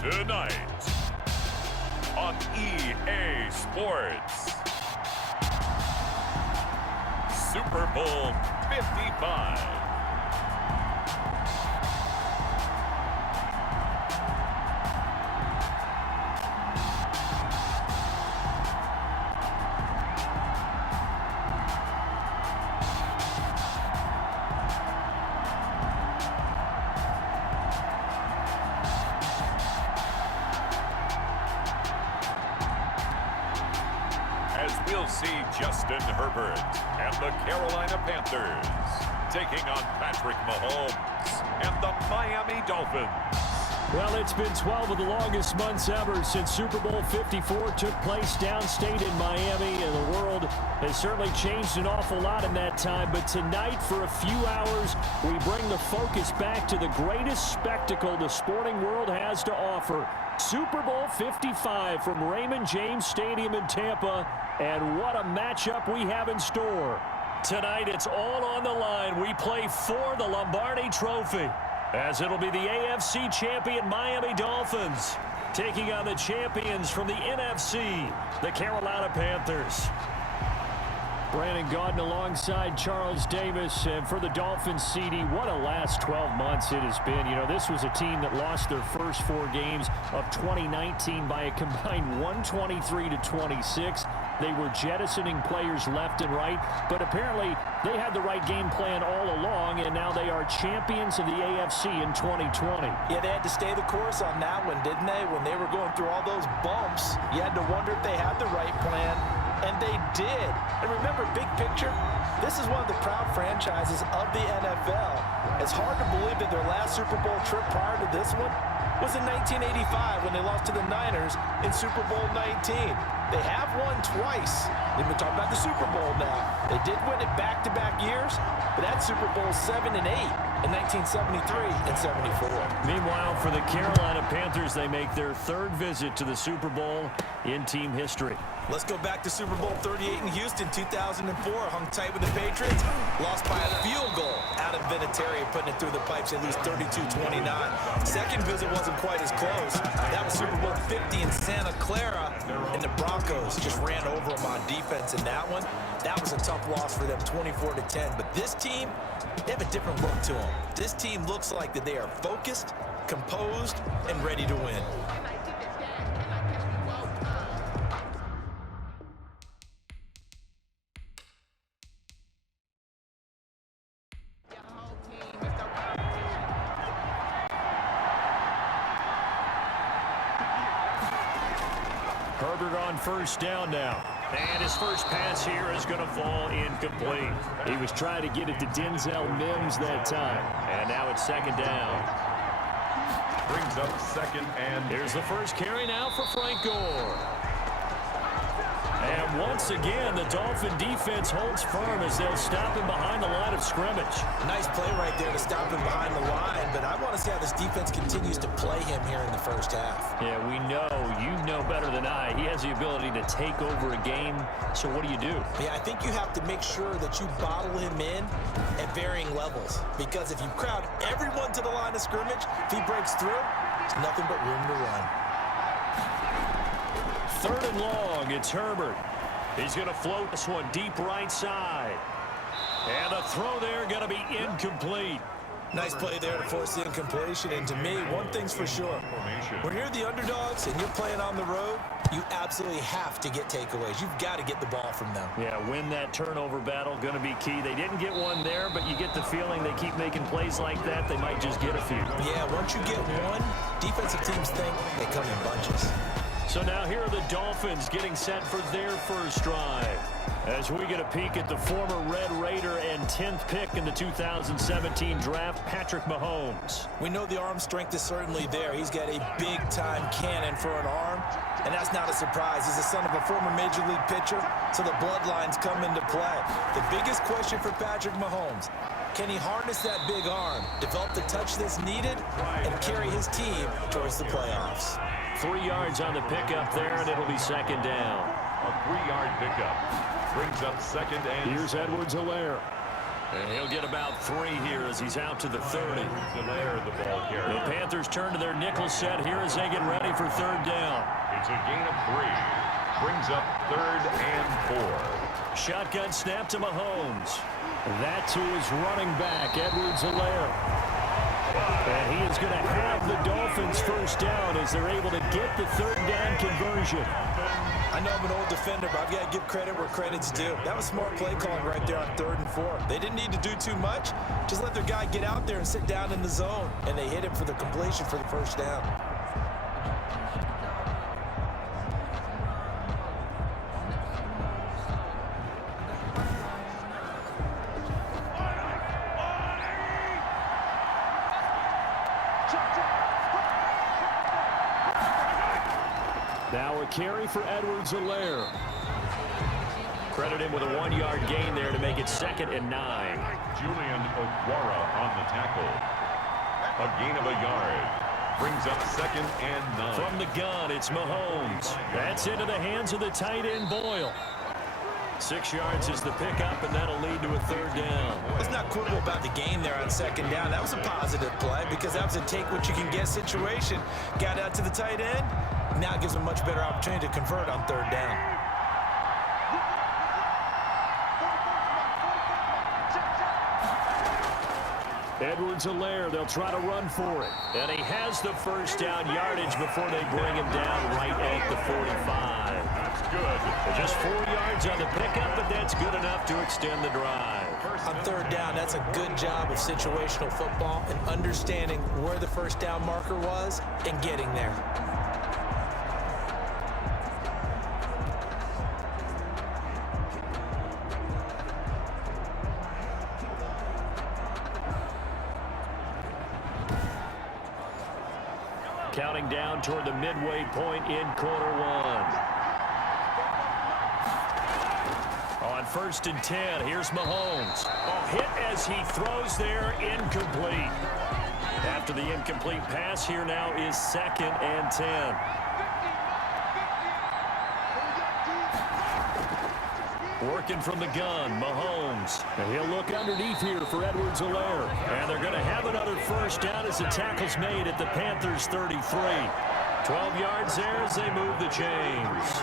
Tonight on EA Sports, Super Bowl 55. We'll see Justin Herbert and the Carolina Panthers taking on Patrick Mahomes and the Miami Dolphins. Well, it's been 12 of the longest months ever since Super Bowl 54 took place downstate in Miami, and the world has certainly changed an awful lot in that time. But tonight, for a few hours, we bring the focus back to the greatest spectacle the sporting world has to offer. Super Bowl 55 from Raymond James Stadium in Tampa, and what a matchup we have in store. Tonight, it's all on the line. We play for the Lombardi Trophy, as it'll be the AFC champion Miami Dolphins taking on the champions from the NFC, the Carolina Panthers. Brandon Gaudin alongside Charles Davis, and for the Dolphins, CD, what a last 12 months it has been. You know, this was a team that lost their first 4 games of 2019 by a combined 123-26. They were jettisoning players left and right, but apparently they had the right game plan all along, and now they are champions of the AFC in 2020. Yeah, they had to stay the course on that one, didn't they? When they were going through all those bumps, you had to wonder if they had the right plan. And they did. And remember, big picture, this is one of the proud franchises of the NFL. It's hard to believe that their last Super Bowl trip prior to this one was in 1985 when they lost to the Niners in Super Bowl 19. They have won twice. We've been talking about the Super Bowl now. They did win it back-to-back years, but that's Super Bowl 7 and 8 in 1973 and 74. Meanwhile, for the Carolina Panthers, they make their 3rd visit to the Super Bowl in team history. Let's go back to Super Bowl 38 in Houston, 2004. Hung tight with the Patriots. Lost by a field goal out of Vinatieri, putting it through the pipes. They lose 32-29. Second visit wasn't quite as close. That was Super Bowl 50 in Santa Clara. And the Broncos just ran over them on defense in that one. That was a tough loss for them, 24-10. But this team, they have a different look to them. This team looks like that they are focused, composed, and ready to win. Herbert on first down now. And his first pass here is going to fall incomplete. He was trying to get it to Denzel Mims that time. And now it's 2nd down. Brings up 2nd and... Here's the first carry now for Frank Gore. And once again, the Dolphin defense holds firm as they'll stop him behind the line of scrimmage. Nice play right there to stop him behind the line, but I want to see how this defense continues to play him here in the first half. Yeah, we know. You know better than I. He has the ability to take over a game, so what do? Yeah, I think you have to make sure that you bottle him in at varying levels, because if you crowd everyone to the line of scrimmage, if he breaks through, there's nothing but room to run. 3rd and long, it's Herbert. He's going to float this one deep right side. And the throw there going to be incomplete. Nice play there to force the incompletion. And to me, one thing's for sure. When you're the underdogs and you're playing on the road, you absolutely have to get takeaways. You've got to get the ball from them. Yeah, win that turnover battle, going to be key. They didn't get one there, but you get the feeling they keep making plays like that, they might just get a few. Yeah, once you get one, defensive teams think they come in bunches. So now here are the Dolphins getting set for their first drive. As we get a peek at the former Red Raider and 10th pick in the 2017 draft, Patrick Mahomes. We know the arm strength is certainly there. He's got a big-time cannon for an arm, and that's not a surprise. He's the son of a former Major League pitcher, so the bloodlines come into play. The biggest question for Patrick Mahomes, can he harness that big arm, develop the touch that's needed, and carry his team towards the playoffs? 3 yards on the pickup there, and it'll be 2nd down. A 3-yard pickup brings up 2nd and... Here's Edwards-Helaire. And he'll get about 3 here as he's out to the 30. The Panthers turn to their nickel set here as they get ready for 3rd down. It's a gain of 3. Brings up 3rd and 4. Shotgun snap to Mahomes. That to his running back, Edwards-Helaire. And he is going to have the Dolphins 1st down as they're able to get the 3rd down conversion. I know I'm an old defender, but I've got to give credit where credit's due. That was smart play calling right there on 3rd and 4. They didn't need to do too much. Just let their guy get out there and sit down in the zone. And they hit him for the completion for the 1st down. Now a carry for Edwards-Helaire. Credit him with a 1-yard gain there to make it 2nd and 9. Julian Okwara on the tackle. A gain of a yard. Brings up 2nd and 9. From the gun, it's Mahomes. That's into the hands of the tight end, Boyle. 6 yards is the pickup, and that'll lead to a 3rd down. Let's not quibble about the gain there on 2nd down. That was a positive play because that was a take-what-you-can-get situation. Got out to the tight end. Now it gives them a much better opportunity to convert on 3rd down. Edwards-Helaire, they'll try to run for it. And he has the 1st down yardage before they bring him down right at the 45. That's good. Just 4 yards on the pickup, but that's good enough to extend the drive. On 3rd down, that's a good job of situational football and understanding where the 1st down marker was and getting there. Counting down toward the midway point in quarter 1. On 1st and 10, here's Mahomes. A hit as he throws there, incomplete. After the incomplete pass, here now is 2nd and 10. Working from the gun, Mahomes. And he'll look underneath here for Edwards-Helaire. And they're going to have another 1st down as the tackle's made at the Panthers' 33. 12 yards there as they move the chains.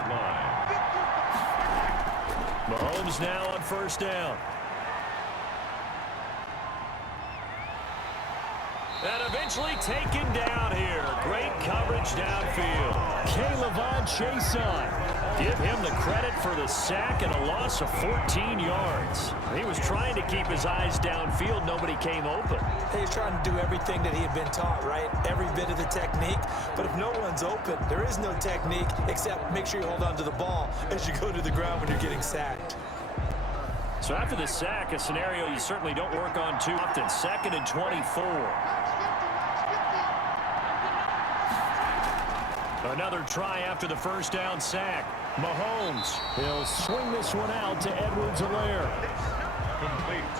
Mahomes now on 1st down. And eventually taken down here. Great coverage downfield. K'Lavon Chaisson. Give him the credit for the sack and a loss of 14 yards. He was trying to keep his eyes downfield. Nobody came open. He's trying to do everything that he had been taught, right? Every bit of the technique. But if no one's open, there is no technique except make sure you hold on to the ball as you go to the ground when you're getting sacked. So after the sack, a scenario you certainly don't work on too often. 2nd and 24. Another try after the 1st down sack. Mahomes. He'll swing this one out to Edwards-Helaire.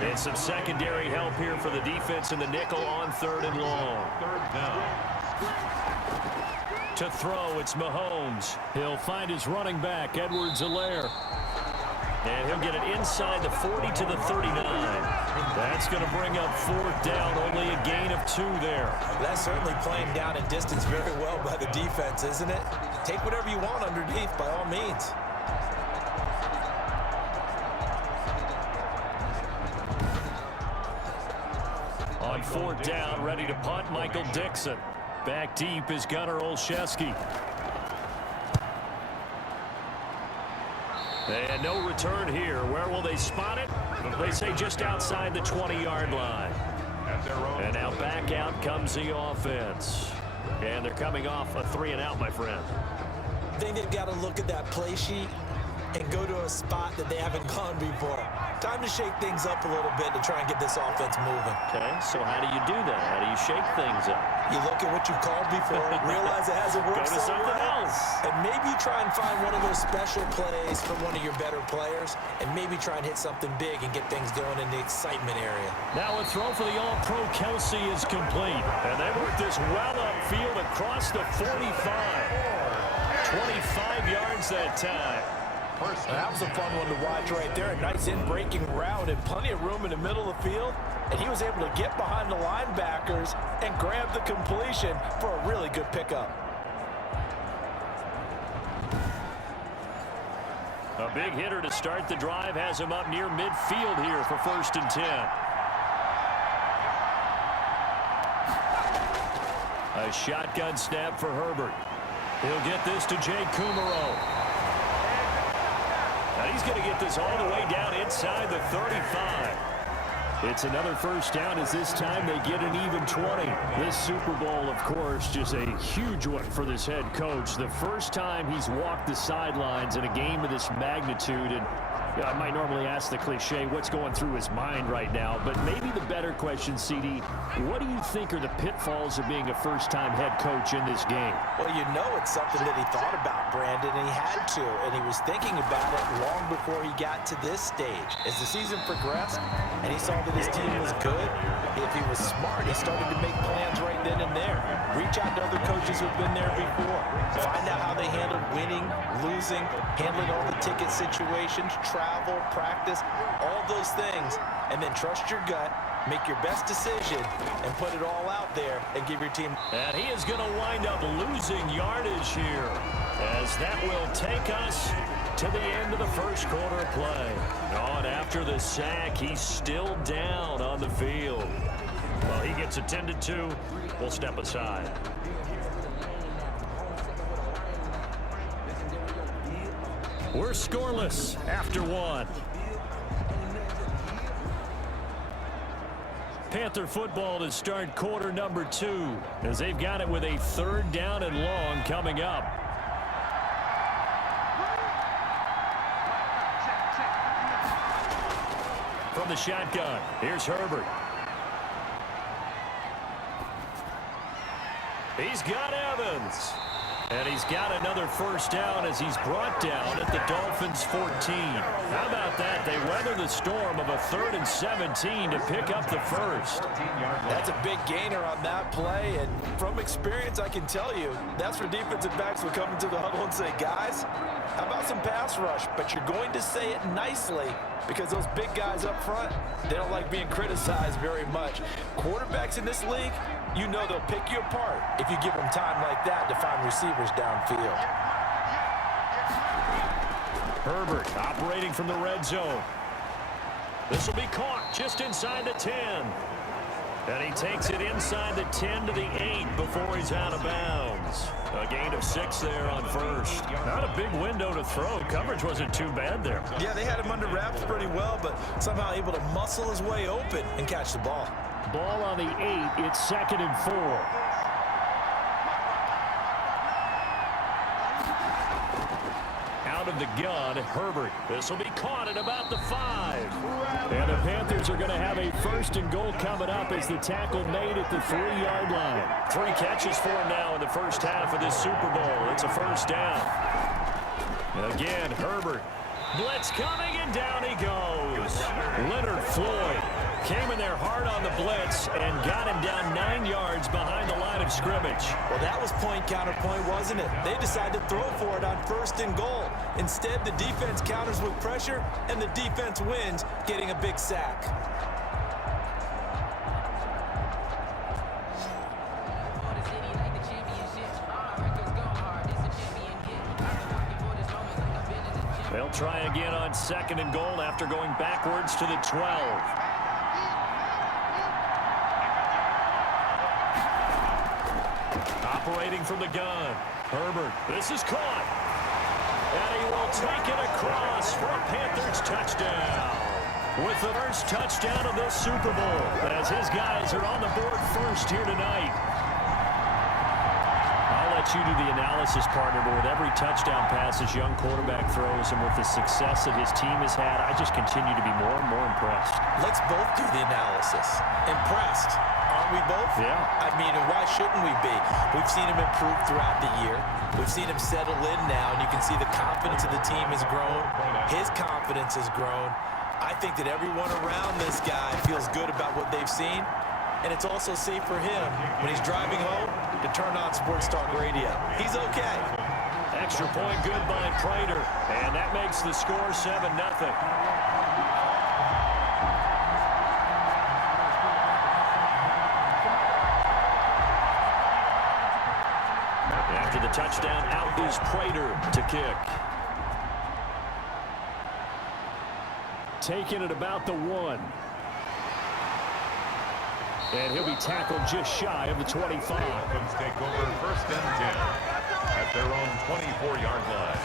And some secondary help here for the defense in the nickel on 3rd and long. 3rd down. To throw, it's Mahomes. He'll find his running back, Edwards-Helaire. And he'll get it inside the 40 to the 39. That's going to bring up 4th down, only a gain of 2 there. That's certainly playing down in distance very well by the defense, isn't it? Take whatever you want underneath, by all means. On 4th down, ready to punt, Michael Dixon. Back deep is Gunnar Olszewski. And no return here. Where will they spot it? They say just outside the 20-yard line. And now back out comes the offense. And they're coming off a 3-and-out, my friend. I think they've got to look at that play sheet and go to a spot that they haven't gone before. Time to shake things up a little bit to try and get this offense moving. Okay, so how do you do that? How do you shake things up? You look at what you've called before, realize it hasn't worked Go to something else. and maybe you try and find one of those special plays from one of your better players, and maybe try and hit something big and get things going in the excitement area. Now a throw for the All-Pro Kelsey is complete. And they work this well upfield across the 45. 25 yards that time. That was a fun one to watch right there. A nice in-breaking route and plenty of room in the middle of the field. And he was able to get behind the linebackers and grab the completion for a really good pickup. A big hitter to start the drive has him up near midfield here for 1st and 10. A shotgun snap for Herbert. He'll get this to Jay Kumaro. Now he's going to get this all the way down inside the 35. It's another 1st down as this time they get an even 20. This Super Bowl, of course, just a huge one for this head coach. The first time he's walked the sidelines in a game of this magnitude. And I might normally ask the cliche, what's going through his mind right now? But maybe the better question, CD, what do you think are the pitfalls of being a first-time head coach in this game? Well, you know it's something that he thought about, Brandon, and he had to. And he was thinking about it long before he got to this stage. As the season progressed and he saw that his team was good, if he was smart, he started to make plans right then and there. Reach out to other coaches who've been there before. Find out how they handled winning, losing, handling all the ticket situations, travel, practice, all those things, and then trust your gut, make your best decision, and put it all out there and give your team. And he is going to wind up losing yardage here, as that will take us to the end of the first quarter of play. And after the sack, he's still down on the field. Well, he gets attended to. We'll step aside. We're scoreless after one. Panther football to start quarter number 2, as they've got it with a 3rd down and long coming up. From the shotgun, here's Herbert. He's got Evans. And he's got another 1st down as he's brought down at the Dolphins 14. How about that? They weather the storm of a 3rd and 17 to pick up the 1st. That's a big gainer on that play, and from experience, I can tell you, that's where defensive backs will come into the huddle and say, guys, how about some pass rush? But you're going to say it nicely, because those big guys up front, they don't like being criticized very much. Quarterbacks in this league, you know they'll pick you apart if you give them time like that to find receivers downfield. Herbert operating from the red zone. This will be caught just inside the 10. And he takes it inside the 10 to the 8 before he's out of bounds. A gain of 6 there on 1st. Not a big window to throw. Coverage wasn't too bad there. Yeah, they had him under wraps pretty well, but somehow able to muscle his way open and catch the ball. Ball on the 8. It's 2nd and 4. Out of the gun, Herbert. This will be caught at about the 5. And the Panthers are going to have a 1st and goal coming up as the tackle made at the 3-yard line. 3 catches for him now in the first half of this Super Bowl. It's a 1st down. Again, Herbert. Blitz coming, and down he goes. Leonard Floyd came in there hard on the blitz and got him down 9 yards behind the line of scrimmage. Well, that was point counterpoint, wasn't it? They decided to throw for it on 1st and goal. Instead, the defense counters with pressure, and the defense wins, getting a big sack. They'll try again on 2nd and goal after going backwards to the 12. Operating from the gun. Herbert. This is caught. And he will take it across for a Panthers touchdown. With the first touchdown of this Super Bowl, as his guys are on the board first here tonight. I'll let you do the analysis, partner, but with every touchdown pass this young quarterback throws and with the success that his team has had, I just continue to be more and more impressed. Let's both do the analysis. Impressed. Aren't we both? Yeah. I mean, and why shouldn't we be? We've seen him improve throughout the year. We've seen him settle in now, and you can see the confidence of the team has grown. His confidence has grown. I think that everyone around this guy feels good about what they've seen, and it's also safe for him when he's driving home to turn on Sports Talk Radio. He's okay. Extra point good by Prater. And that makes the score 7-0. After the touchdown, out is Prater to kick. Taking it about the 1. And he'll be tackled just shy of the 25. Dolphins take over 1st and 10 at their own 24-yard line.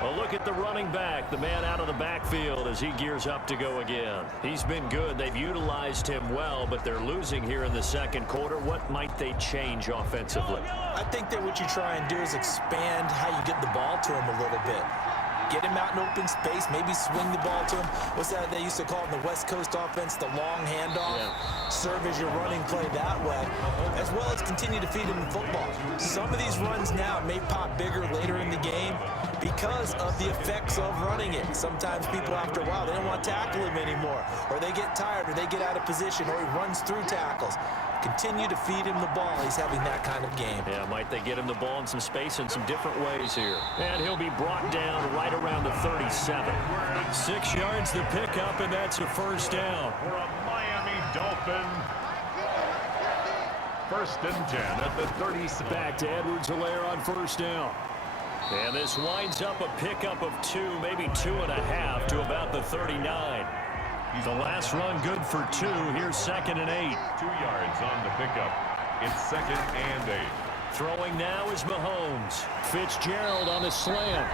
Well, look at the running back, the man out of the backfield as he gears up to go again. He's been good. They've utilized him well, but they're losing here in the second quarter. What might they change offensively? I think that what you try and do is expand how you get the ball to him a little bit. Get him out in open space, maybe swing the ball to him. What's that they used to call in the West Coast offense, the long handoff? Yeah. Serve as your running play that way, as well as continue to feed him in football. Some of these runs now may pop bigger later in the game because of the effects of running it. Sometimes people, after a while, they don't want to tackle him anymore, or they get tired, or they get out of position, or he runs through tackles. Continue to feed him the ball. He's having that kind of game. Yeah, might they get him the ball in some space in some different ways here. And he'll be brought down right around the 37. 6 yards to pick up, and that's a first down. For a Miami Dolphin. 1st and 10 at the 37. Back to Edwards-Helaire on first down. And this winds up a pickup of 2, maybe 2.5 to about the 39. The last run good for 2. Here's 2nd and 8. 2 yards on the pickup. It's 2nd and 8. Throwing now is Mahomes. Fitzgerald on the slant.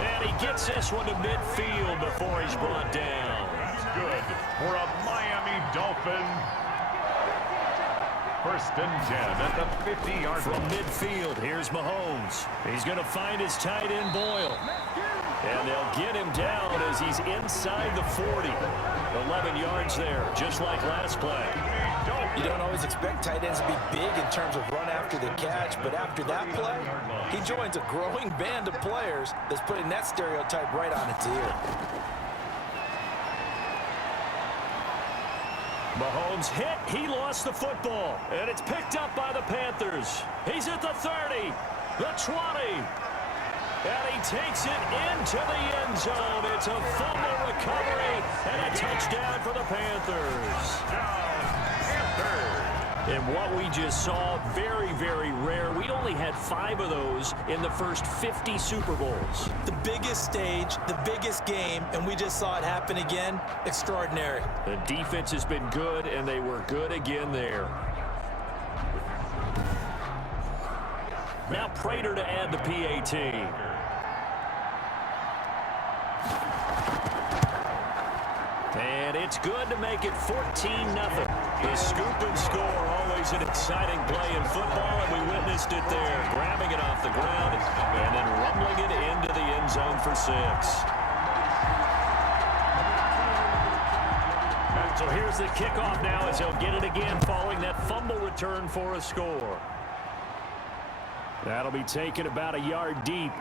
And he gets this one to midfield before he's brought down. That's good for a Miami Dolphin. 1st and 10 at the 50-yard line. From midfield, here's Mahomes. He's going to find his tight end, Boyle. And they'll get him down as he's inside the 40. 11 yards there, just like last play. You don't always expect tight ends to be big in terms of run after the catch, but after that play, he joins a growing band of players that's putting that stereotype right on its ear. Mahomes hit. He lost the football, and it's picked up by the Panthers. He's at the 30, the 20. And he takes it into the end zone. It's a fumble recovery and a touchdown for the Panthers. And what we just saw, very, very rare. We only had 5 of those in the first 50 Super Bowls. The biggest stage, the biggest game, and we just saw it happen again. Extraordinary. The defense has been good, and they were good again there. Now Prater to add the PAT. And it's good to make it 14-0. The scoop and score, always an exciting play in football, and we witnessed it there. Grabbing it off the ground and then rumbling it into the end zone for 6. So here's the kickoff now as they'll get it again following that fumble return for a score. That'll be taken about a yard deep.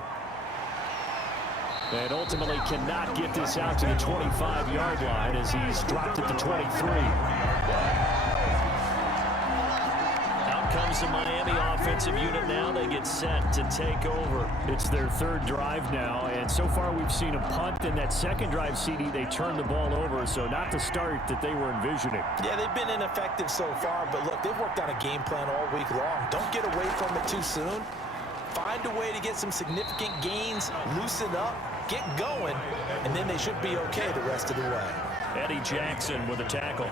And ultimately cannot get this out to the 25-yard line as he's dropped at the 23. Out comes the Miami offensive unit now. They get set to take over. It's their 3rd drive now, and so far we've seen a punt. In that 2nd drive, CD, they turned the ball over, so not the start that they were envisioning. Yeah, they've been ineffective so far, but look, they've worked on a game plan all week long. Don't get away from it too soon. Find a way to get some significant gains, loosen up, get going, and then they should be okay the rest of the way. Eddie Jackson with a tackle.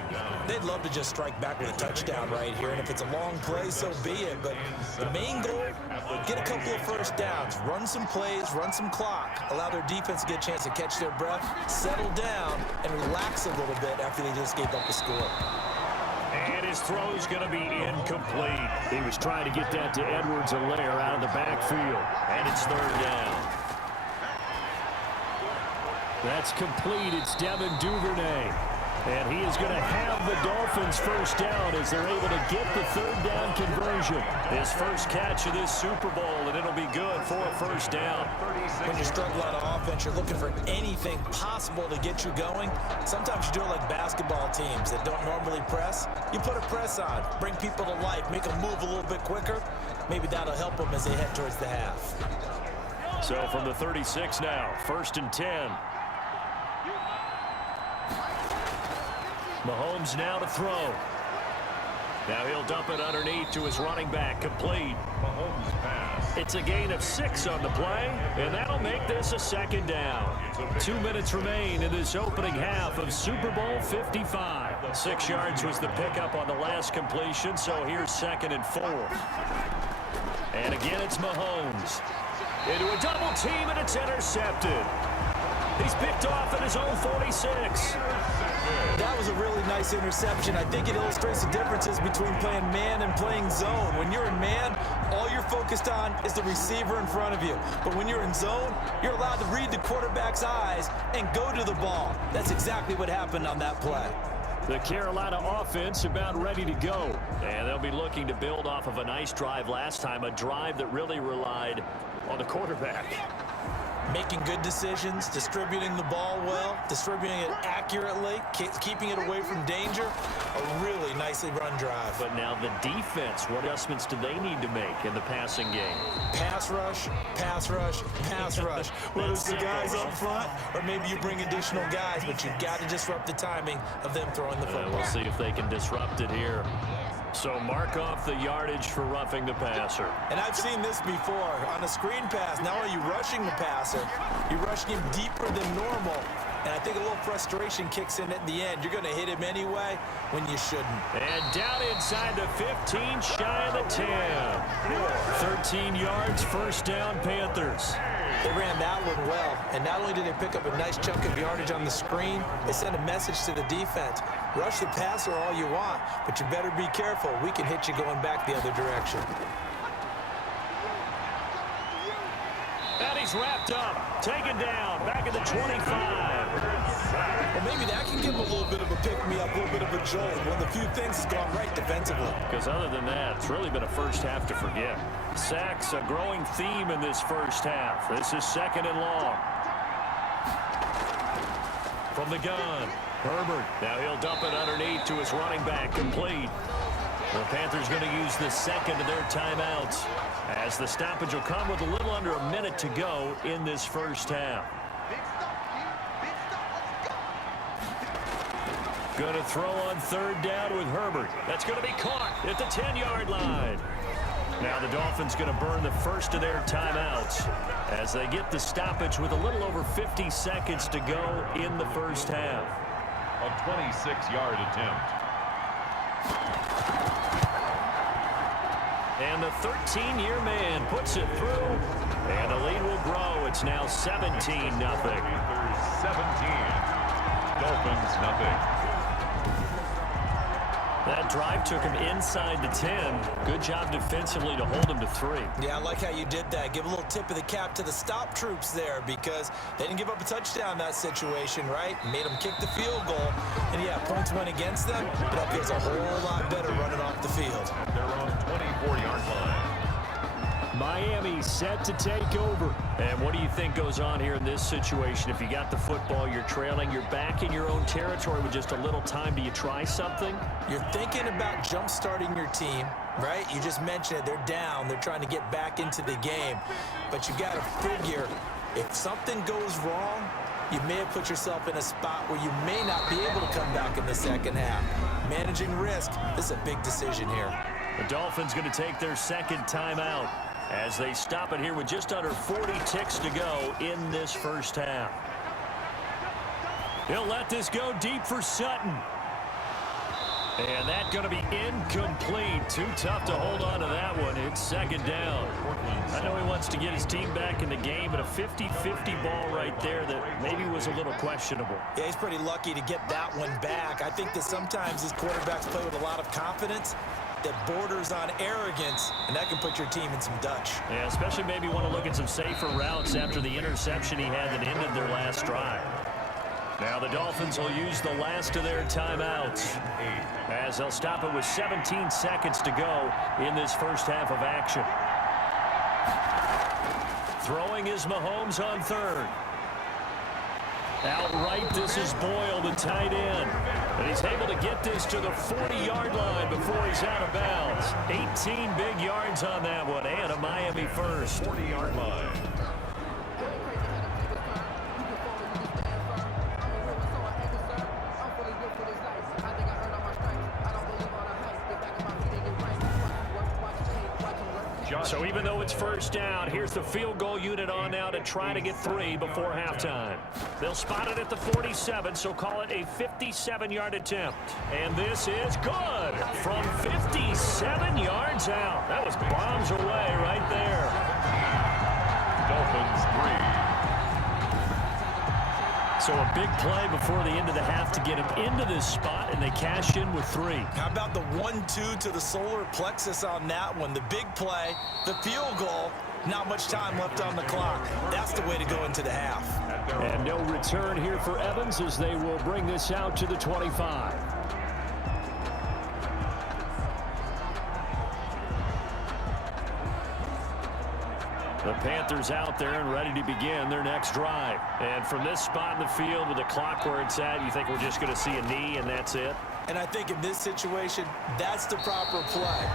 They'd love to just strike back with a touchdown right here, and if it's a long play, so be it. But the main goal, get a couple of first downs, run some plays, run some clock, allow their defense to get a chance to catch their breath, settle down, and relax a little bit after they just gave up the score. And his throw's going to be incomplete. He was trying to get that to Edwards-Helaire out of the backfield, and it's 3rd down. That's complete. It's Devin Duvernay. And he is going to have the Dolphins first down as they're able to get the 3rd down conversion. His first catch of this Super Bowl, and it'll be good for a first down. When you struggle out of offense, you're looking for anything possible to get you going. Sometimes you do it like basketball teams that don't normally press. You put a press on, bring people to life, make them move a little bit quicker. maybe that'll help them as they head towards the half. So from the 36 now, 1st and 10. Mahomes now to throw. Now he'll dump it underneath to his running back, complete. Mahomes pass. It's a gain of 6 on the play, and that'll make this a 2nd down. 2 minutes remain in this opening half of Super Bowl 55. 6 yards was the pickup on the last completion, so here's 2nd and 4. And again, it's Mahomes. Into a double team, and it's intercepted. He's picked off at his own 46. That was a really nice interception. I think it illustrates the differences between playing man and playing zone. When you're in man, all you're focused on is the receiver in front of you. But when you're in zone, you're allowed to read the quarterback's eyes and go to the ball. That's exactly what happened on that play. The Carolina offense about ready to go. And they'll be looking to build off of a nice drive last time, a drive that really relied on the quarterback. Making good decisions, distributing the ball well, distributing it accurately, keeping it away from danger. A really nicely run drive. But now the defense, what adjustments do they need to make in the passing game? Pass rush, pass rush, pass rush. Whether it's the guys up front or maybe you bring additional guys, but you've got to disrupt the timing of them throwing the football. We'll see if they can disrupt it here. So mark off the yardage for roughing the passer. And I've seen this before. On a screen pass, not only are you rushing the passer, you're rushing him deeper than normal. And I think a little frustration kicks in at the end. You're going to hit him anyway when you shouldn't. And down inside the 15, shy of the 10. 13 yards, 1st down, Panthers. They ran that one well, and not only did they pick up a nice chunk of yardage on the screen, they sent a message to the defense. Rush the passer all you want, but you better be careful. We can hit you going back the other direction. And he's wrapped up, taken down, back at the 25. Well, maybe that can give him a little bit of a pick-me-up, a little bit of a jolt. One of the few things has gone right defensively. Because other than that, it's really been a first half to forget. Sacks, a growing theme in this first half. This is 2nd and long. From the gun, Herbert. Now he'll dump it underneath to his running back, complete. The Panthers going to use the 2nd of their timeouts, as the stoppage will come with a little under a minute to go in this first half. Going to throw on 3rd down with Herbert. That's going to be caught at the 10-yard line. Now the Dolphins going to burn the first of their timeouts as they get the stoppage with a little over 50 seconds to go in the first half. A 26-yard attempt. And the 13-year man puts it through, and the lead will grow. It's now 17-0. 17. Dolphins nothing. That drive took him inside the 10. Good job defensively to hold him to 3. Yeah, I like how you did that. Give a little tip of the cap to the stop troops there, because they didn't give up a touchdown in that situation, right? Made them kick the field goal. And yeah, points went against them, but that feels a whole lot better running off the field. They're on 24-yard line. Miami set to take over. And what do you think goes on here in this situation? If you got the football, you're trailing, you're back in your own territory with just a little time. Do you try something? You're thinking about jump-starting your team, right? You just mentioned it. They're down. They're trying to get back into the game. But you got to figure, if something goes wrong, you may have put yourself in a spot where you may not be able to come back in the second half. Managing risk, this is a big decision here. The Dolphins going to take their 2nd timeout as they stop it here with just under 40 ticks to go in this first half. He'll let this go deep for Sutton. And that's going to be incomplete. Too tough to hold on to that one. It's 2nd down. I know he wants to get his team back in the game, but a 50-50 ball right there that maybe was a little questionable. Yeah, he's pretty lucky to get that one back. I think that sometimes these quarterbacks play with a lot of confidence that borders on arrogance, and that can put your team in some Dutch. Yeah, especially maybe want to look at some safer routes after the interception he had that ended their last drive. Now the Dolphins will use the last of their timeouts as they'll stop it with 17 seconds to go in this first half of action. Throwing is Mahomes on 3rd. Outright, this is Boyle, the tight end. And he's able to get this to the 40-yard line before he's out of bounds. 18 big yards on that one, and a Miami first. 40-yard line. So even though it's first down, here's the field goal unit on now to try to get 3 before halftime. They'll spot it at the 47, so call it a 57-yard attempt. And this is good from 57 yards out. That was bombs away right there. Dolphins 3. So a big play before the end of the half to get him into this spot, and they cash in with 3. How about the 1-2 to the solar plexus on that one? The big play, the field goal, not much time left on the clock. That's the way to go into the half. And no return here for Evans as they will bring this out to the 25. The Panthers out there and ready to begin their next drive. And from this spot in the field with the clock where it's at, you think we're just going to see a knee and that's it? And I think in this situation, that's the proper play.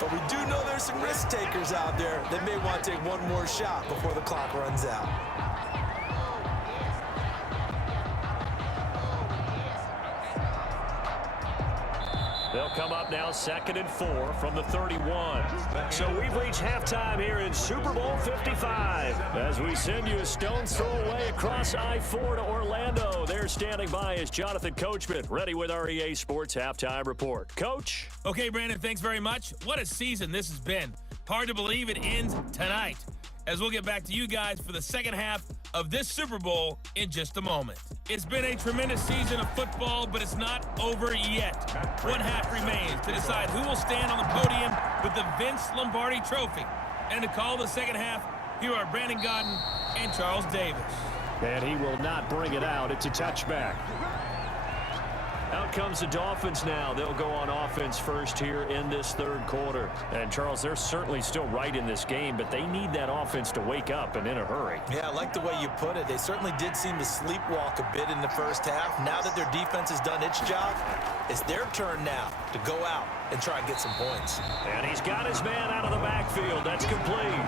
But we do know there's some risk takers out there that may want to take one more shot before the clock runs out. They'll come up now 2nd and 4 from the 31. So we've reached halftime here in Super Bowl 55 as we send you a stone's throw away across I-4 to Orlando. There standing by is Jonathan Coachman, ready with our EA Sports Halftime Report. Coach? Okay, Brandon, thanks very much. What a season this has been. Hard to believe it ends tonight, as we'll get back to you guys for the second half of this Super Bowl in just a moment. It's been a tremendous season of football, but it's not over yet. One half remains to decide who will stand on the podium with the Vince Lombardi Trophy. And to call the second half, here are Brandon Godden and Charles Davis. And he will not bring it out. It's a touchback. Out comes the Dolphins now. They'll go on offense first here in this third quarter. And, Charles, they're certainly still right in this game, but they need that offense to wake up and in a hurry. Yeah, I like the way you put it. They certainly did seem to sleepwalk a bit in the first half. Now that their defense has done its job, it's their turn now to go out and try and get some points. And he's got his man out of the backfield. That's complete.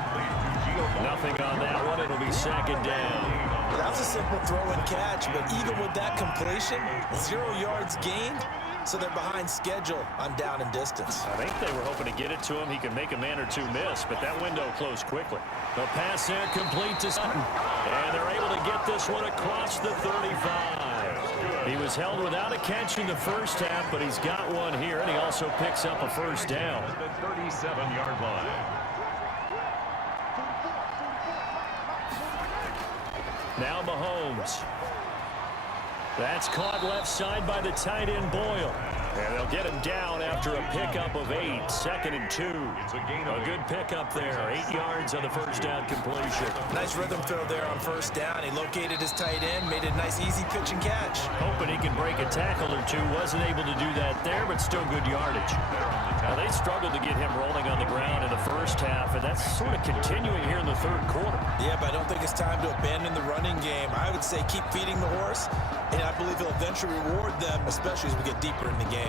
Nothing on that one. It'll be second down. That was a simple throw and catch, but even with that completion, 0 yards gained, so they're behind schedule on down and distance. I think they were hoping to get it to him. He could make a man or two miss, but that window closed quickly. The pass there complete to Sutton, and they're able to get this one across the 35. He was held without a catch in the first half, but he's got one here, and he also picks up a first down. The 37-yard line. Now Mahomes. That's caught left side by the tight end Boyle. And they'll get him down after a pickup of 8. 2nd and 2. A good pickup there. 8 yards on the first down completion. Nice rhythm throw there on first down. He located his tight end, made a nice easy pitch and catch. Hoping he can break a tackle or two. Wasn't able to do that there, but still good yardage. Now they struggled to get him rolling on the ground in the first half, and that's sort of continuing here in the third quarter. Yeah, but I don't think it's time to abandon the running game. I would say keep feeding the horse, and I believe he'll eventually reward them, especially as we get deeper in the game.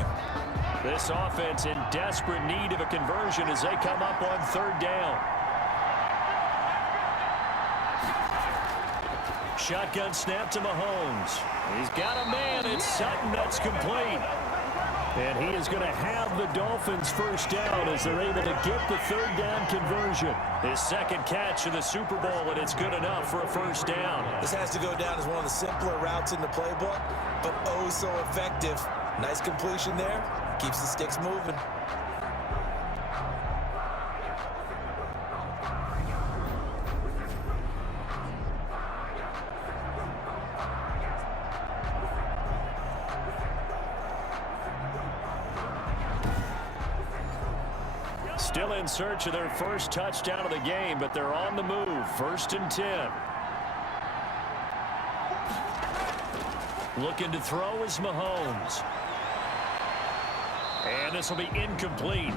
This offense in desperate need of a conversion as they come up on third down. Shotgun snap to Mahomes. He's got a man. It's Sutton. That's complete. And he is going to have the Dolphins first down as they're able to get the third down conversion. His second catch of the Super Bowl, and it's good enough for a first down. This has to go down as one of the simpler routes in the playbook, but oh so effective. Nice completion there. Keeps the sticks moving. Still in search of their first touchdown of the game, but they're on the move. 1st and 10. Looking to throw is Mahomes. And this will be incomplete.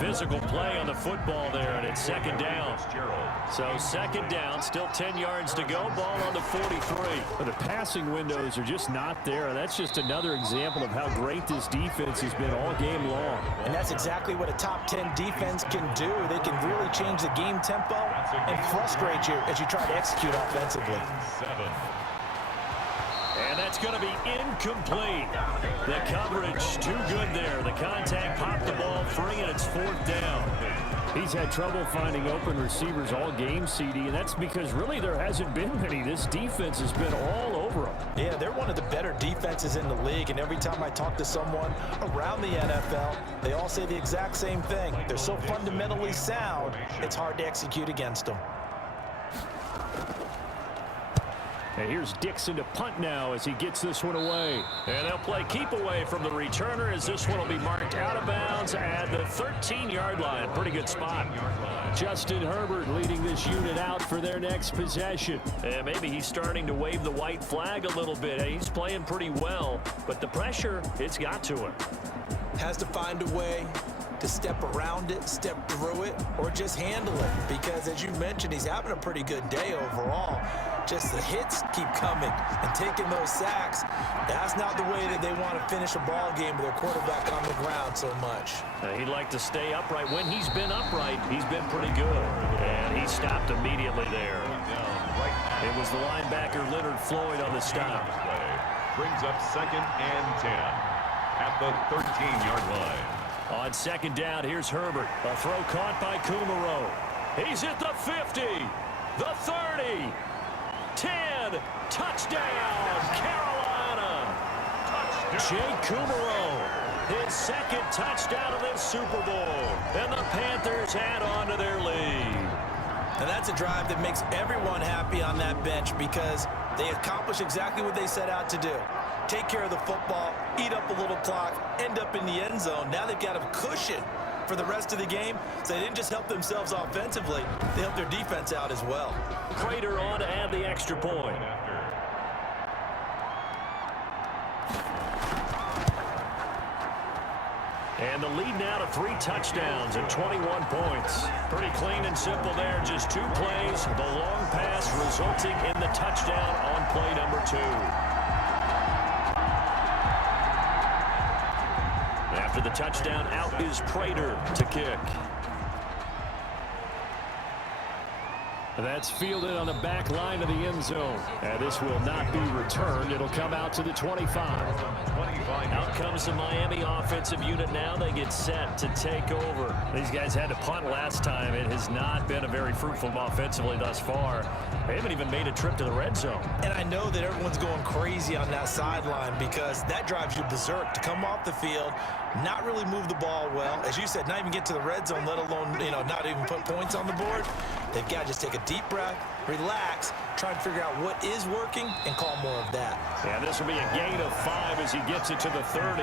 Physical play on the football there, and it's second down. So second down, still 10 yards to go. Ball on the 43. But the passing windows are just not there. That's just another example of how great this defense has been all game long. And that's exactly what a top 10 defense can do. They can really change the game tempo and frustrate you as you try to execute offensively. And that's going to be incomplete. The coverage too good there. The contact popped the ball free, and it's fourth down. He's had trouble finding open receivers all game, CD, and that's because really there hasn't been many. This defense has been all over them. Yeah, they're one of the better defenses in the league, and every time I talk to someone around the NFL, they all say the exact same thing. They're so fundamentally sound, it's hard to execute against them. And here's Dixon to punt now as he gets this one away. And they'll play keep away from the returner as this one will be marked out of bounds at the 13-yard line. Pretty good spot. Justin Herbert leading this unit out for their next possession. And maybe he's starting to wave the white flag a little bit. He's playing pretty well, but the pressure, it's got to him. Has to find a way to step around it, step through it, or just handle it. Because as you mentioned, he's having a pretty good day overall. Just the hits keep coming and taking those sacks. That's not the way that they want to finish a ball game with their quarterback on the ground so much. He'd like to stay upright. When he's been upright, he's been pretty good. And he stopped immediately there. It was the linebacker Leonard Floyd on the stop. Brings up second and 10 at the 13-yard line. On second down, here's Herbert. A throw caught by Kumaro. He's at the 50, the 30, 10, touchdown, Carolina. Jake Kumaro, his second touchdown of this Super Bowl. And the Panthers add on to their lead. And that's a drive that makes everyone happy on that bench because they accomplish exactly what they set out to do. Take care of the football, eat up a little clock, end up in the end zone. Now they've got a cushion for the rest of the game. So they didn't just help themselves offensively, they helped their defense out as well. Crater on to add the extra point. And the lead now to 3 touchdowns and 21 points. Pretty clean and simple there. Just 2 plays. The long pass resulting in the touchdown on play number 2. After the touchdown, out is Prater to kick. That's fielded on the back line of the end zone. And this will not be returned. It'll come out to the 25. Out comes the Miami offensive unit now. They get set to take over. These guys had to punt last time. It has not been a very fruitful offensively thus far. They haven't even made a trip to the red zone. And I know that everyone's going crazy on that sideline because that drives you berserk to come off the field, not really move the ball well. As you said, not even get to the red zone, let alone, not even put points on the board. They've got to just take a deep breath, relax, try and figure out what is working, and call more of that. Yeah, this will be a gain of 5 as he gets it to the 30.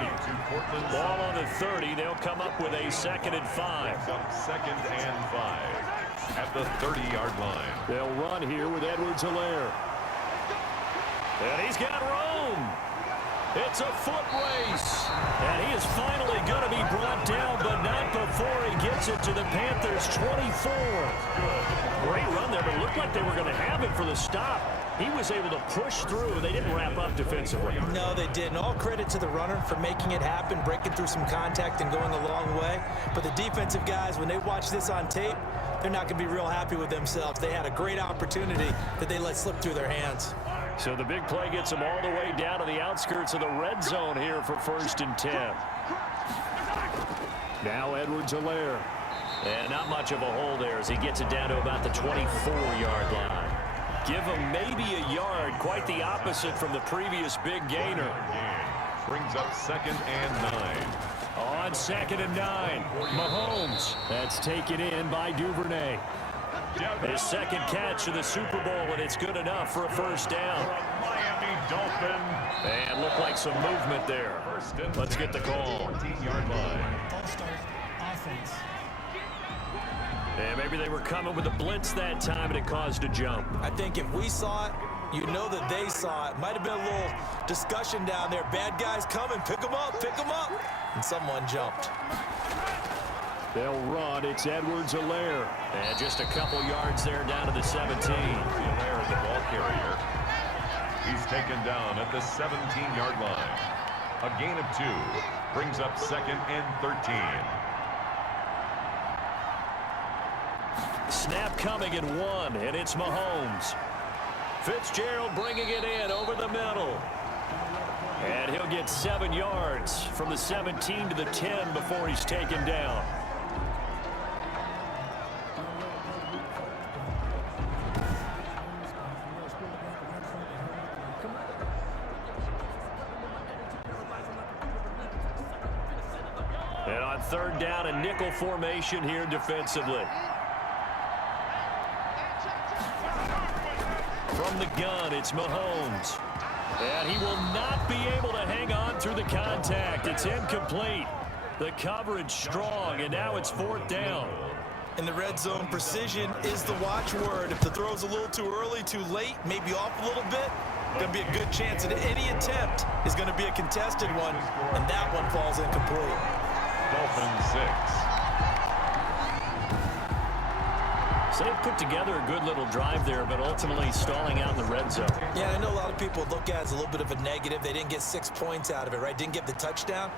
Ball on the 30. They'll come up with a 2nd and 5. Second and 5 at the 30-yard line. They'll run here with Edwards-Helaire. And he's got room. It's a foot race. And he is finally going to be brought down, but not before he gets it to the Panthers' 24. Great run there, but it looked like they were going to have him for the stop. He was able to push through. They didn't wrap up defensively. No, they didn't. All credit to the runner for making it happen, breaking through some contact and going a long way. But the defensive guys, when they watch this on tape, they're not going to be real happy with themselves. They had a great opportunity that they let slip through their hands. So the big play gets them all the way down to the outskirts of the red zone here for 1st and 10. Now Edwards-Helaire. And not much of a hole there as he gets it down to about the 24-yard line. Give him maybe a yard, quite the opposite from the previous big gainer. Brings up 2nd and 9. On 2nd and 9, Mahomes. That's taken in by Duvernay. His 2nd catch of the Super Bowl, and it's good enough for a 1st down. Miami Dolphins. And looked like some movement there. Let's get the call. 14-yard line. Offense. And maybe they were coming with a blitz that time, and it caused a jump. I think if we saw it, You know that they saw it. Might have been a little discussion down there. Bad guys coming. Pick them up. Pick them up. And someone jumped. They'll run. It's Edwards-Helaire. And just a couple yards there down to the 17. Helaire, the ball carrier. He's taken down at the 17-yard line. A gain of 2 brings up 2nd and 13. Snap coming at 1, and it's Mahomes. Fitzgerald bringing it in over the middle. And he'll get 7 yards from the 17 to the 10 before he's taken down. And on 3rd down, a nickel formation here defensively. From the gun, it's Mahomes. And he will not be able to hang on through the contact. It's incomplete. The coverage strong, and now it's 4th down. In the red zone, precision is the watchword. If the throw's a little too early, too late, maybe off a little bit, going to be a good chance that any attempt is going to be a contested one, and that one falls incomplete. Dolphins 6. So they put together a good little drive there, but ultimately stalling out in the red zone. Yeah, I know a lot of people look at it as a little bit of a negative. They didn't get 6 points out of it, right? Didn't get the touchdown.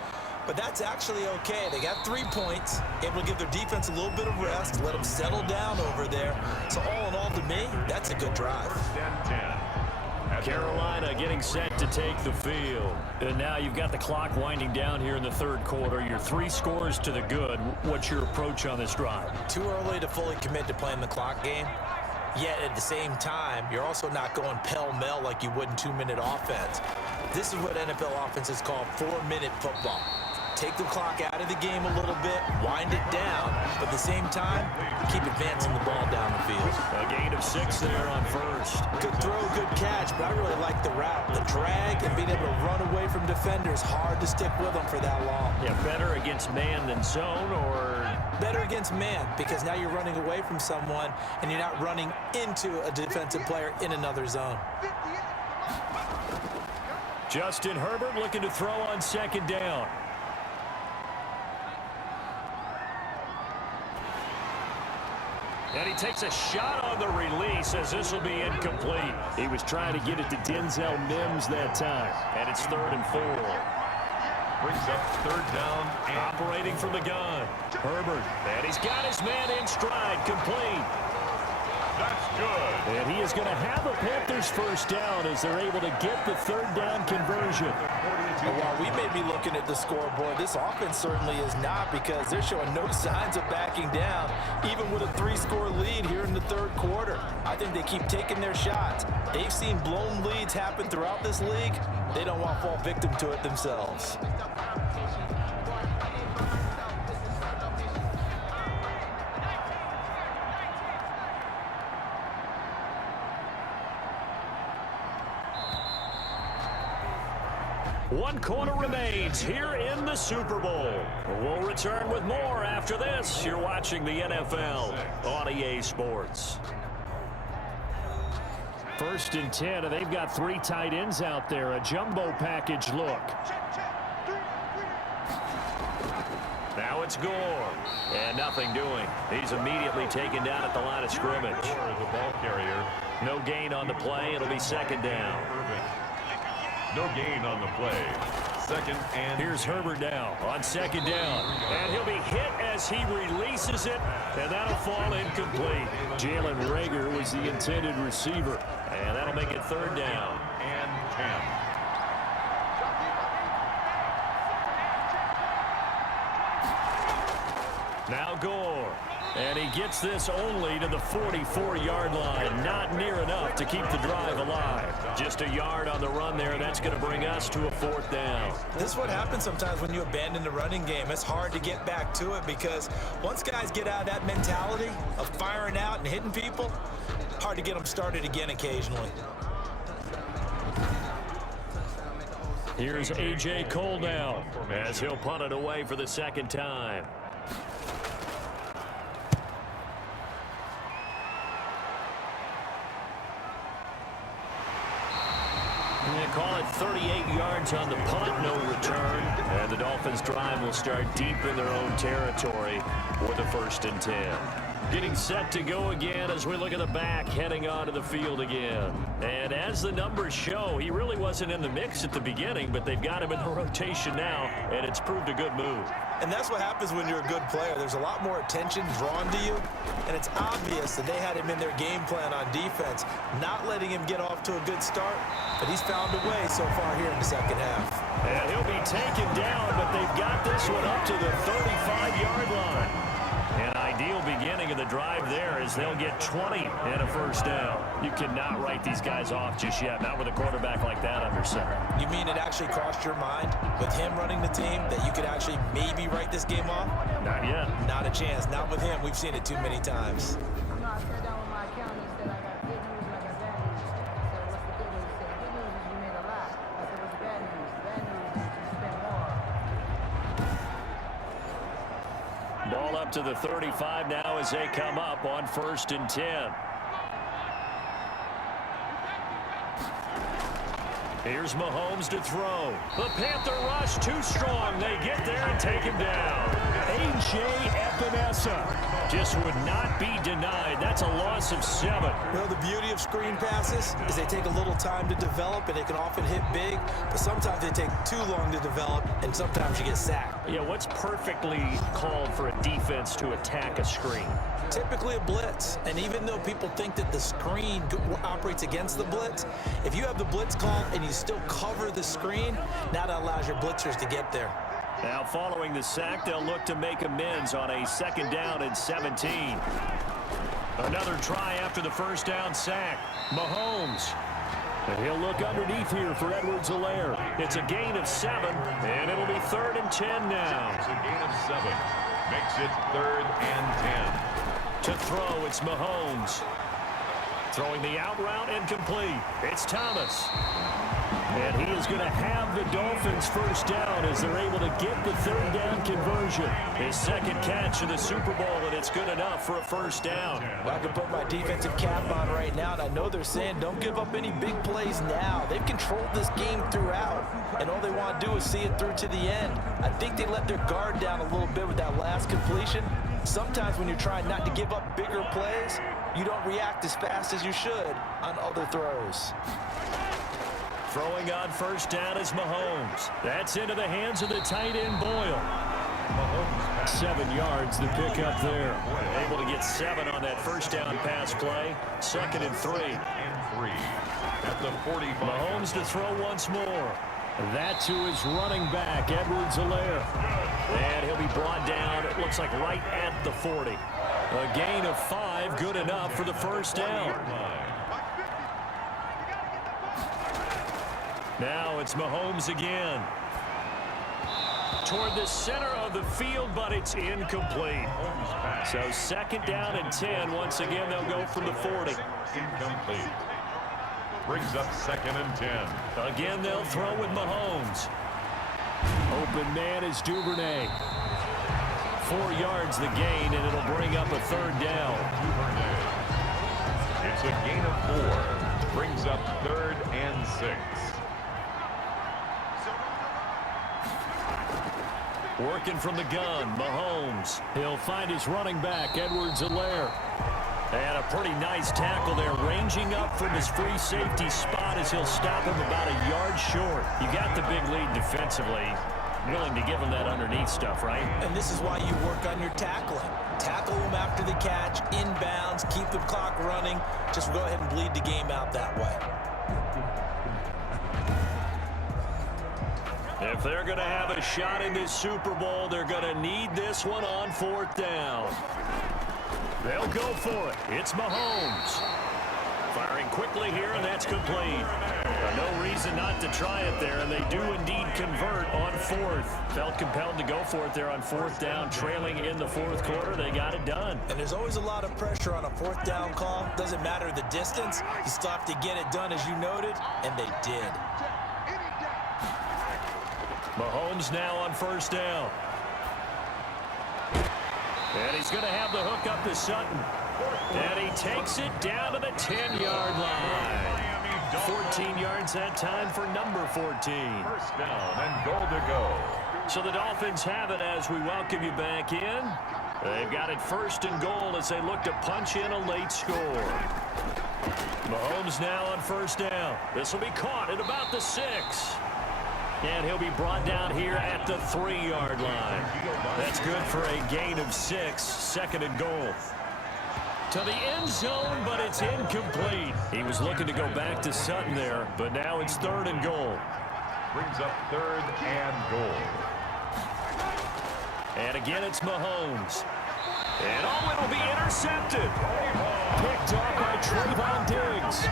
But that's actually okay. They got 3 points, able to give their defense a little bit of rest, let them settle down over there. So all in all, to me, that's a good drive. 1st and 10. Carolina getting set to take the field. And now you've got the clock winding down here in the 3rd quarter. You're 3 scores to the good. What's your approach on this drive? Too early to fully commit to playing the clock game. Yet at the same time, you're also not going pell-mell like you would in 2-minute offense. This is what NFL offenses call 4-minute football. Take the clock out of the game a little bit, wind it down, but at the same time, keep advancing the ball down the field. A gain of 6 there on 1st. Good throw, good catch, but I really like the route. The drag and being able to run away from defenders, hard to stick with them for that long. Yeah, better against man than zone, or? Better against man, because now you're running away from someone and you're not running into a defensive player in another zone. Justin Herbert looking to throw on 2nd down. And he takes a shot on the release as this will be incomplete. He was trying to get it to Denzel Mims that time. And it's 3rd and 4. Brings up 3rd down. And operating from the gun. Herbert. And he's got his man in stride. Complete. that's good. And he is going to have a Panthers 1st down as they're able to get the 3rd down conversion. Well, while we may be looking at the scoreboard, this offense certainly is not, because they're showing no signs of backing down, even with a 3-score lead here in the 3rd quarter. I think they keep taking their shots. They've seen blown leads happen throughout this league. They don't want to fall victim to it themselves. One quarter remains here in the Super Bowl. We'll return with more after this. You're watching the NFL on EA Sports. 1st and 10, and they've got 3 tight ends out there. A jumbo package look. Now it's Gore. And nothing doing. He's immediately taken down at the line of scrimmage. Gore, the ball carrier. No gain on the play. It'll be 2nd down. No gain on the play. 2nd and... Here's Herbert now on 2nd down. And he'll be hit as he releases it, and that'll fall incomplete. Jalen Reagor was the intended receiver, and that'll make it 3rd down. And 10. Now Gore. And he gets this only to the 44-yard line. Not near enough to keep the drive alive. Just a yard on the run there. That's going to bring us to a 4th down. This is what happens sometimes when you abandon the running game. It's hard to get back to it, because once guys get out of that mentality of firing out and hitting people, hard to get them started again occasionally. Here's A.J. Cole now as he'll punt it away for the 2nd time. got 38 yards on the punt, no return. And the Dolphins drive will start deep in their own territory with a 1st and 10. Getting set to go again as we look at the back heading onto the field again. And as the numbers show, he really wasn't in the mix at the beginning, but they've got him in the rotation now, and it's proved a good move. And that's what happens when you're a good player. There's a lot more attention drawn to you, and it's obvious that they had him in their game plan on defense, not letting him get off to a good start, but he's found a way so far here in the second half. And he'll be taken down, but they've got this one up to the 35-yard line. An ideal beginning of the drive there as they'll get 20 and a 1st down. You cannot write these guys off just yet, not with a quarterback like that under center. You mean it actually crossed your mind with him running the team that you could actually maybe write this game off? Not yet. Not a chance. Not with him. We've seen it too many times. I sat down with my accountant and said I got good news and I got bad news. I said, what's the good news? He said, the good news is you made a lot. I said, what's the bad news? The bad news is you spent more. Ball up to the 35 now as they come up on 1st and 10. Here's Mahomes to throw. The Panther rush too strong. They get there and take him down. A.J. Epinesa just would not be denied. That's a loss of 7. You know, the beauty of screen passes is they take a little time to develop, and they can often hit big, but sometimes they take too long to develop, and sometimes you get sacked. Yeah, what's perfectly called for a defense to attack a screen? Typically a blitz, and even though people think that the screen operates against the blitz, if you have the blitz called and you still cover the screen, now that allows your blitzers to get there. Now following the sack, they'll look to make amends on a 2nd down and 17. Another try after the 1st down sack. Mahomes. And he'll look underneath here for Edwards-Helaire. It's a gain of 7, and it'll be 3rd and 10 now. It's a gain of 7. Makes it 3rd and 10. To throw, it's Mahomes. Throwing the out route incomplete. It's Thomas. And he is going to have the Dolphins 1st down as they're able to get the 3rd down conversion. His 2nd catch in the Super Bowl, and it's good enough for a 1st down. I can put my defensive cap on right now, and I know they're saying don't give up any big plays now. They've controlled this game throughout, and all they want to do is see it through to the end. I think they let their guard down a little bit with that last completion. Sometimes when you're trying not to give up bigger plays, you don't react as fast as you should on other throws. Throwing on 1st down is Mahomes. That's into the hands of the tight end Boyle. 7 yards the pick up there. Able to get 7 on that 1st down pass play. 2nd and 3. At the 45. Mahomes to throw once more. That to his running back, Edwards-Helaire. And he'll be brought down, it looks like right at the 40. A gain of 5, good enough for the 1st down. Now it's Mahomes again. Toward the center of the field, but it's incomplete. So 2nd down and 10. Once again, they'll go from the 40. Incomplete. Brings up 2nd and 10. Again, they'll throw with Mahomes. Open man is Duvernay. 4 yards the gain, and it'll bring up a 3rd down. It's a gain of 4. Brings up 3rd and 6. Working from the gun, Mahomes. He'll find his running back, Edwards-Helaire. And a pretty nice tackle there, ranging up from his free safety spot as he'll stop him about a yard short. You got the big lead defensively. Willing to give him that underneath stuff, right? And this is why you work on your tackling. Tackle them after the catch, inbounds, keep the clock running. Just go ahead and bleed the game out that way. If they're going to have a shot in this Super Bowl, they're going to need this one on 4th down. They'll go for it. It's Mahomes. Firing quickly here, and that's complete. No reason not to try it there, and they do indeed convert on 4th. Felt compelled to go for it there on 4th down, trailing in the 4th quarter. They got it done. And there's always a lot of pressure on a 4th down call. Doesn't matter the distance. You still have to get it done, as you noted, and they did. Mahomes now on 1st down. And he's going to have the hook up to Sutton. And he takes it down to the 10-yard line. Dolphins. 14 yards that time for number 14. First down and goal to go. So the Dolphins have it as we welcome you back in. They've got it first and goal as they look to punch in a late score. Mahomes now on first down. This will be caught at about the 6. And he'll be brought down here at the 3-yard line. That's good for a gain of 6, second and goal. To the end zone, but it's incomplete. He was looking to go back to Sutton there, but now it's third and goal. Brings up third and goal. And again, it's Mahomes. And it'll be intercepted. Picked off by Trayvon Diggs.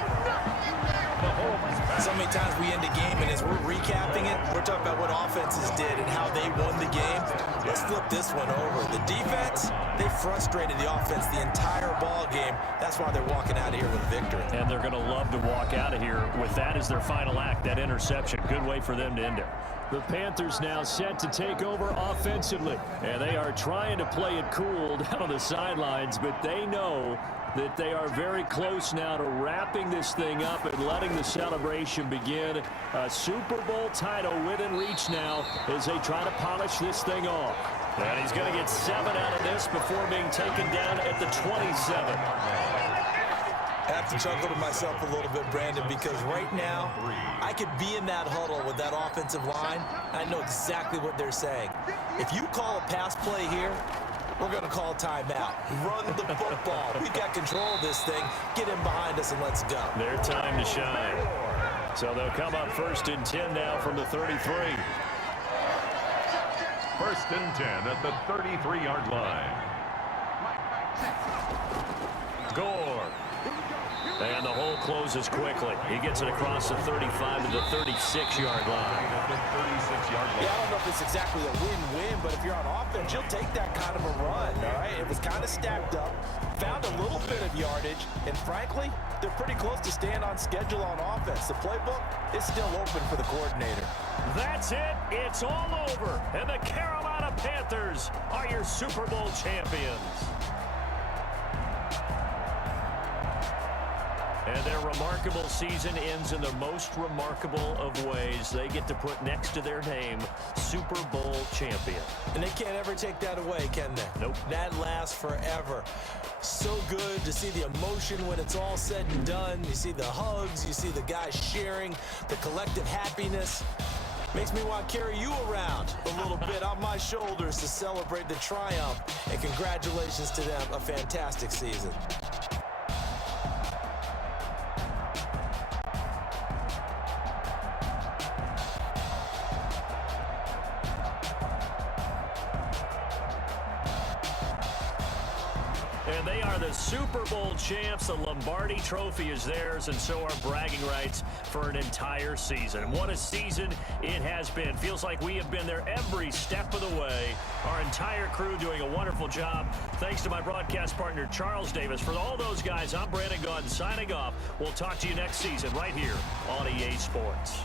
So many times we end a game, and as we're recapping it, we're talking about what offenses did and how they won the game. Let's flip this one over. The defense, they frustrated the offense the entire ball game. That's why they're walking out of here with a victory. And they're going to love to walk out of here with that as their final act, that interception. Good way for them to end it. The Panthers now set to take over offensively. And they are trying to play it cool down on the sidelines, but they know that they are very close now to wrapping this thing up and letting the celebration begin. A Super Bowl title within reach now as they try to polish this thing off. And he's going to get 7 out of this before being taken down at the 27. I have to chuckle to myself a little bit, Brandon, because right now I could be in that huddle with that offensive line. I know exactly what they're saying. If you call a pass play here, we're going to call timeout. Run the football. We got control of this thing. Get in behind us and let's go. Their time to shine. So they'll come up first and 10 now from the 33. First and 10 at the 33-yard line. Gore. And the hole closes quickly. He gets it across the 35 to the 36-yard line. Yeah, I don't know if it's exactly a win-win, but if you're on offense, you'll take that kind of a run, all right? It was kind of stacked up, found a little bit of yardage, and frankly, they're pretty close to staying on schedule on offense. The playbook is still open for the coordinator. That's it. It's all over. And the Carolina Panthers are your Super Bowl champions. And their remarkable season ends in the most remarkable of ways. They get to put next to their name, Super Bowl champion. And they can't ever take that away, can they? Nope. That lasts forever. So good to see the emotion when it's all said and done. You see the hugs, you see the guys sharing, the collective happiness. Makes me want to carry you around a little bit on my shoulders to celebrate the triumph. And congratulations to them, a fantastic season. And they are the Super Bowl champs. The Lombardi Trophy is theirs, and so are bragging rights for an entire season. What a season it has been. Feels like we have been there every step of the way. Our entire crew doing a wonderful job. Thanks to my broadcast partner, Charles Davis. For all those guys, I'm Brandon Gaudin signing off. We'll talk to you next season right here on EA Sports.